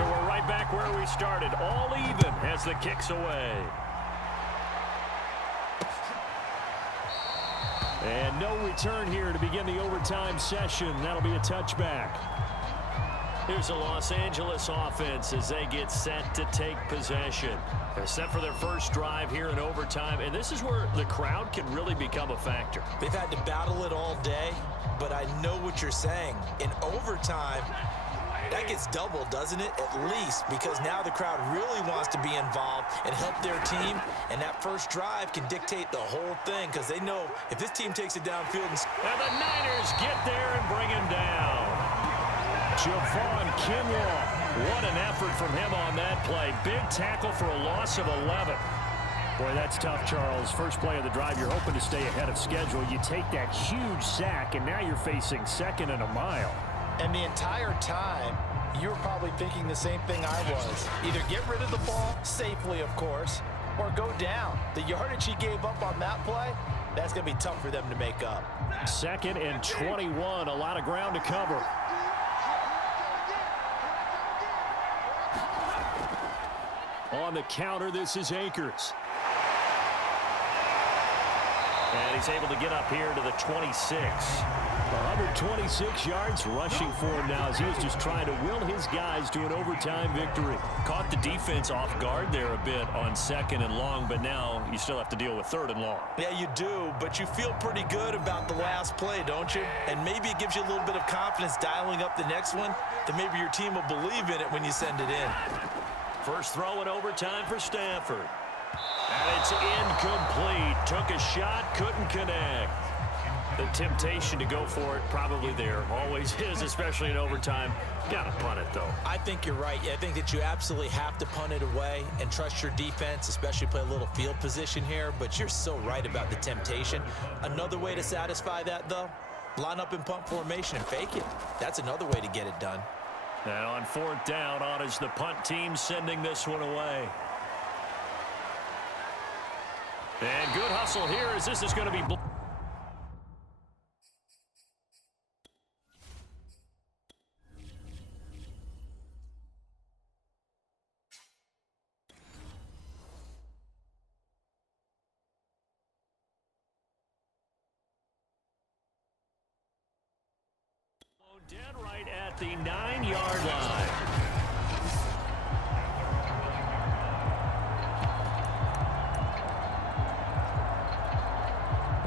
So we're right back where we started, all even as the kick's away. And no return here to begin the overtime session. That'll be a touchback. Here's the Los Angeles offense as they get set to take possession. They're set for their first drive here in overtime, and this is where the crowd can really become a factor. They've had to battle it all day, but I know what you're saying. In overtime, that gets doubled, doesn't it? At least, because now the crowd really wants to be involved and help their team, and that first drive can dictate the whole thing because they know if this team takes it downfield. And the Niners get there and bring him down. Javon Kinlaw. What an effort from him on that play. Big tackle for a loss of 11. Boy, that's tough, Charles. First play of the drive, you're hoping to stay ahead of schedule. You take that huge sack, and now you're facing second and a mile. And the entire time, you were probably thinking the same thing I was. Either get rid of the ball, safely, of course, or go down. The yardage he gave up on that play, that's going to be tough for them to make up. 2nd and 21, a lot of ground to cover. On the counter, this is Akers. And he's able to get up here to the 26. 126 yards rushing for him now as he was just trying to will his guys to an overtime victory. Caught the defense off guard there a bit on 2nd and long, but now you still have to deal with 3rd and long. Yeah, you do, but you feel pretty good about the last play, don't you? And maybe it gives you a little bit of confidence dialing up the next one, that maybe your team will believe in it when you send it in. First throw in overtime for Stafford. And it's incomplete. Took a shot, couldn't connect. The temptation to go for it probably there. Always is, especially in overtime. Got to punt it, though. I think you're right. I think that you absolutely have to punt it away and trust your defense, especially play a little field position here. But you're so right about the temptation. Another way to satisfy that, though, line up in punt formation and fake it. That's another way to get it done. And on 4th down, on is the punt team sending this one away. And good hustle here as this is going to be... Dead right at the 9-yard line.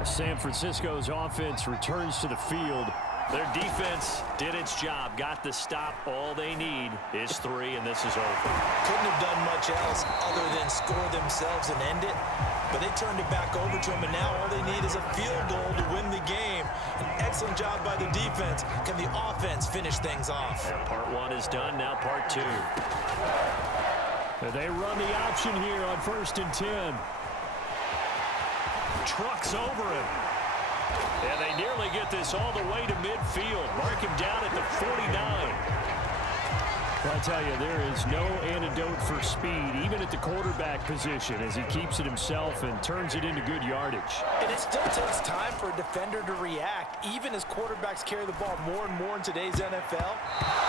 San Francisco's offense returns to the field. Their defense did its job, got the stop. All they need is 3, and this is over. Couldn't have done much else other than score themselves and end it. But they turned it back over to them, and now all they need is a field goal to win the game. An excellent job by the defense. Can the offense finish things off? And part 1 is done, now part 2. They run the option here on 1st and 10. Trucks over him. And they nearly get this all the way to midfield. Mark him down at the 49. Well, I tell you, there is no antidote for speed, even at the quarterback position, as he keeps it himself and turns it into good yardage. And it still takes time for a defender to react, even as quarterbacks carry the ball more and more in today's NFL.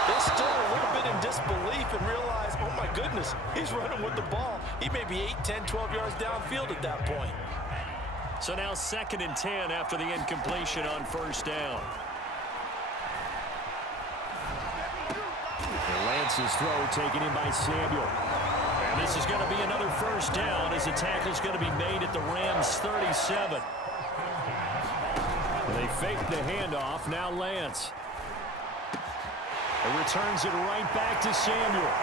They're still a little bit in disbelief and realize, oh my goodness, he's running with the ball. He may be 8, 10, 12 yards downfield at that point. So now 2nd and 10 after the incompletion on 1st down. And Lance's throw taken in by Samuel. And this is going to be another 1st down as the tackle's going to be made at the Rams' 37. And they fake the handoff. Now Lance. And returns it right back to Samuel.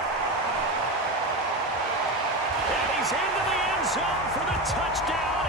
And he's into the end zone for the touchdown.